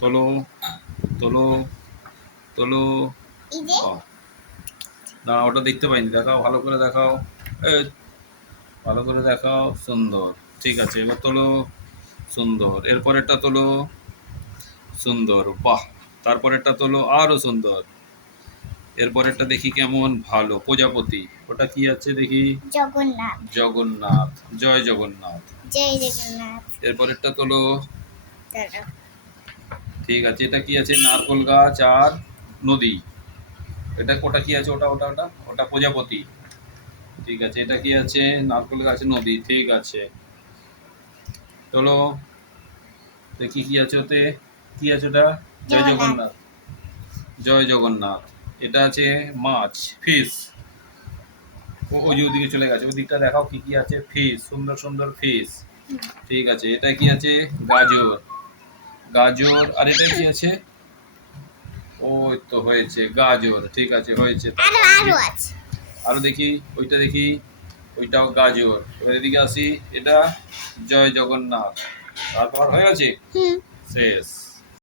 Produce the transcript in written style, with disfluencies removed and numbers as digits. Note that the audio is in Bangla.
তোলো তোলো তোলো। ও না, ওটা দেখতে পাইনি, দেখাও ভালো করে দেখাও। ভালো করে দেখাও, সুন্দর। ঠিক আছে, এবার তোলো, সুন্দর। এরপরেরটা তোলো, সুন্দর, বাহ। তারপরেরটা তোলো, আরো সুন্দর। এরপরেরটা দেখি কেমন, ভালো, প্রজাপতি। ওটা কি আছে দেখি? জগন্নাথ। জগন্নাথ, জয় জগন্নাথ। জয় জগন্নাথ। এরপরেরটা তোলো। ঠিক আছে, এটা কি আছে? নারকোল গাছ আর নদী। এটা ওটা কি আছে? ওটা ওটা ওটা ওটা প্রজাপতি। ঠিক আছে, এটা কি আছে? নারকোল গাছ, নদী। ঠিক আছে, চলো দেখি কি আছে ওতে। কি আছে ওটা? জয় জগন্নাথ, জয় জগন্নাথ। এটা আছে মাছ, ফিশ। ওই যে ওদিকে চলে গেছে, ওই দিকটা দেখাও কি কি আছে। ফিশ, সুন্দর সুন্দর ফিশ। ঠিক আছে, এটা কি আছে? গাজর, গাজর। আর এটা কি আছে? ওই তো হয়েছে গাজর। ঠিক আছে, হয়েছে। আরো দেখি, ওইটা দেখি, ওইটাও গাজর। এবার এদিকে আসি, এটা জয় জগন্নাথ। তারপর হয়ে গেছে, শেষ।